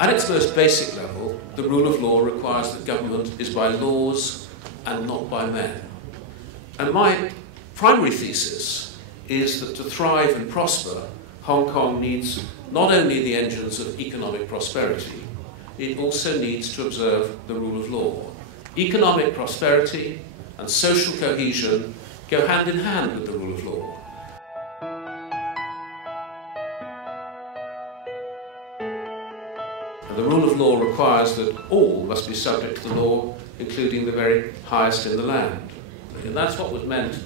At its most basic level, the rule of law requires that government is by laws and not by men. And my primary thesis is that to thrive and prosper, Hong Kong needs not only the engines of economic prosperity, it also needs to observe the rule of law. Economic prosperity and social cohesion go hand in hand with the rule of law. And the rule of law requires that all must be subject to the law, including the very highest in the land. And that's what was meant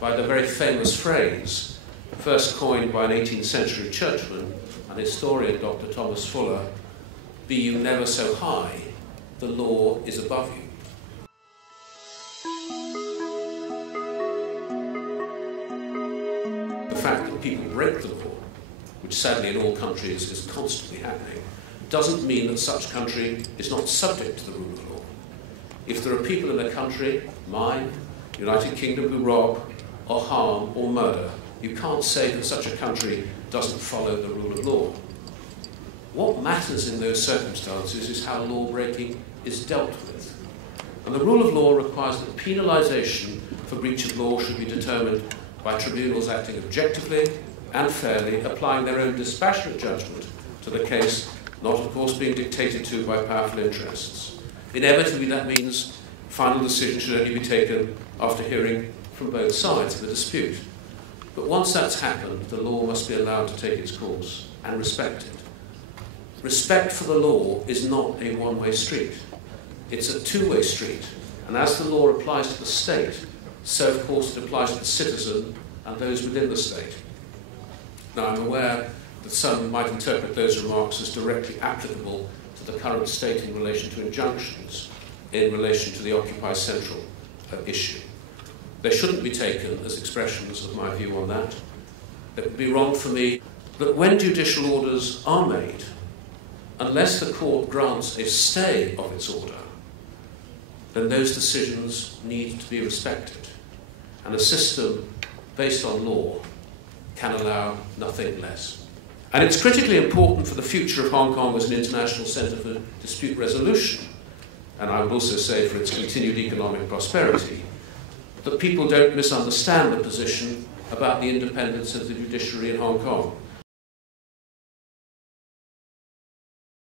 by the very famous phrase, first coined by an 18th century churchman and historian, Dr. Thomas Fuller, "Be you never so high, the law is above you." The fact that people break the law, which sadly in all countries is constantly happening, doesn't mean that such country is not subject to the rule of law. If there are people in a country, mine, United Kingdom, who rob or harm or murder, you can't say that such a country doesn't follow the rule of law. What matters in those circumstances is how law-breaking is dealt with. And the rule of law requires that penalisation for breach of law should be determined by tribunals acting objectively and fairly, applying their own dispassionate judgment to the case, not of course being dictated to by powerful interests. Inevitably that means final decision should only be taken after hearing from both sides of the dispute. But once that's happened, the law must be allowed to take its course and respected. Respect for the law is not a one-way street. It's a two-way street. And as the law applies to the state, so of course it applies to the citizen and those within the state. Now I'm aware that some might interpret those remarks as directly applicable to the current state in relation to injunctions, in relation to the Occupy Central issue. They shouldn't be taken as expressions of my view on that. It would be wrong for me that when judicial orders are made, unless the court grants a stay of its order, then those decisions need to be respected. And a system based on law can allow nothing less. And it's critically important for the future of Hong Kong as an international centre for dispute resolution, and I would also say for its continued economic prosperity, that people don't misunderstand the position about the independence of the judiciary in Hong Kong.